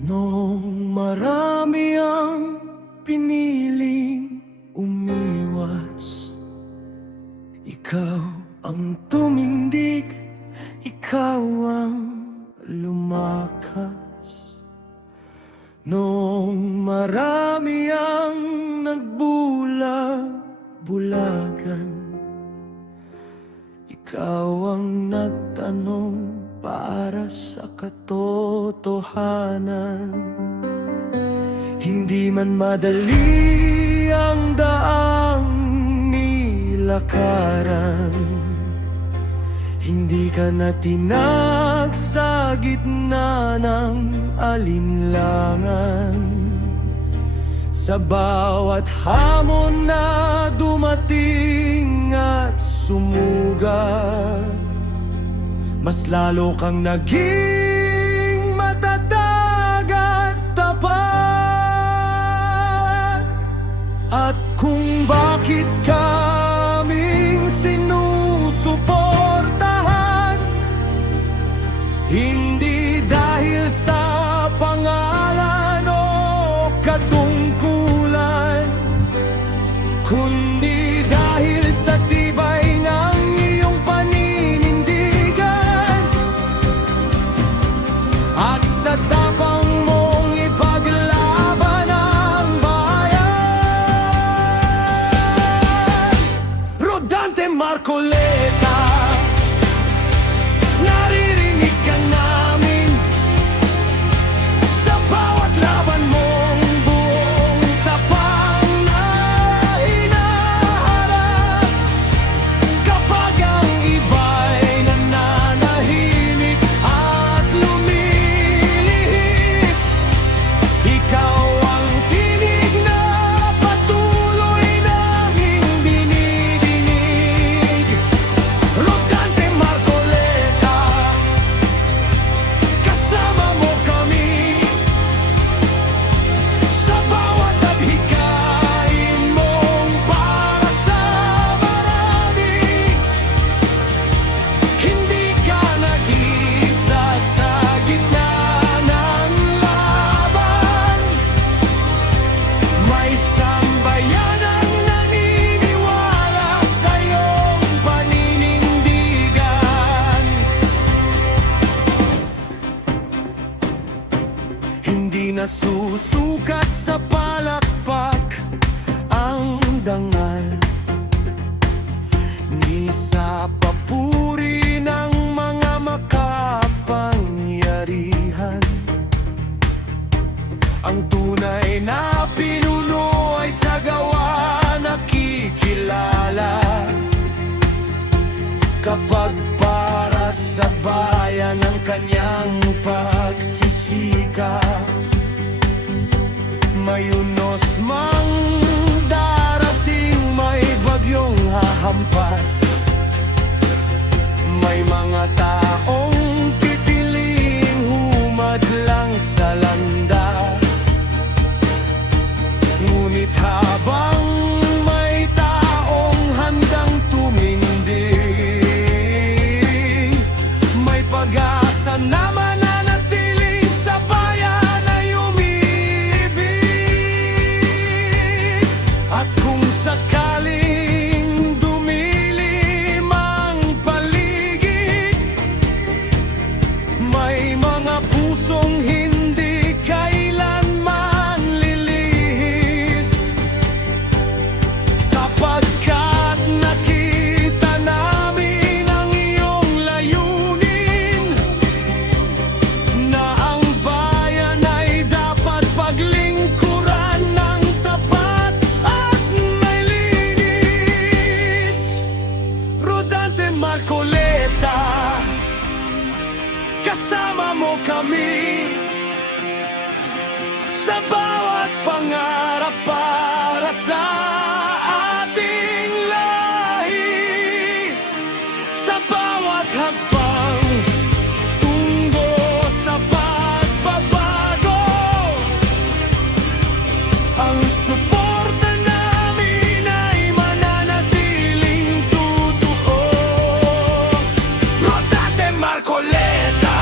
Noong marami ang piniling umiwas, ikaw ang tumindig, ikaw ang lumakas. Noong marami ang nagbulag-bulagan, ikaw ang nagtanong para sa katotohanan. Hindi man madali ang daang nilakaran, hindi ka natinag sa gitna ng alinlangan. Sa bawat hamon na dumating at sumugat, mas lalo kang naging matatag at tapat. At kung bakit kaming sinusuportahan, hindi dahil sa pangalan o katungkulan, kundi dahil sa tibay ng iyong paninindigan at sa tapang mong ipaglaban ang bayan. Rodante Marcoleta, naririnig ka namin sa bawat laban mong buong tapang na hinaharap. Kapag ang iba'y nananahimik at lumilihis, ikaw ang tinig na patuloy naming dinidinig. Rodante Marcoleta, kasama mo kami sa bawat adhikain mong para sa marami. Hindi ka nag-isa sa gitna ng laban. May sambayanang naniniwala sa iyong paninindigan. Hindi nasusukat sa palakpak ang dangal, ni sa papuri ng mga makapangyarihan. Ang tunay na pinuno ay sa gawa nakikilala. Kapag para sa bayan ang kanyang pagsisikap, may unos mang darating, may bagyong hahampas, may mga taong pipiling humadlang sa landas. Ngunit habang may taong handang tumindig, may pag-asa na mananatili sa bayan ay umiibig. At kung sakaling dumilim ang paligid, may mga pusong hindi kailanman lilihis, sapagkat nakita namin ang iyong layunin, na ang bayan ay dapat paglingkuran ng tapat at may linis. Rodante Marcoleta, kasama mo kami sa bawat pangarap para sa ating lahi, sa bawat hakbang tungo sa pagbabago. Ang suporta namin ay mananatiling totoo. Rodante Marcoleta,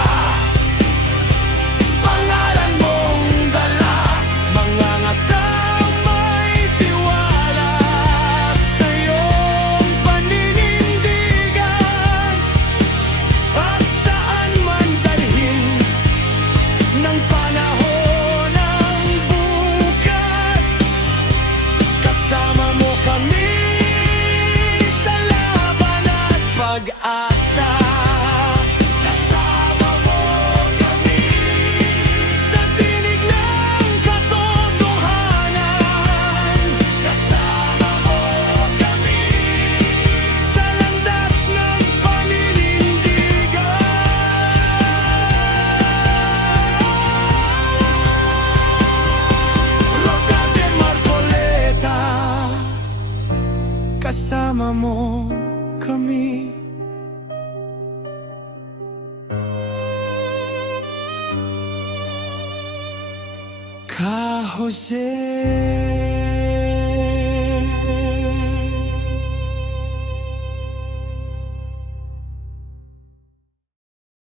kasama mo kami. Ka Jose.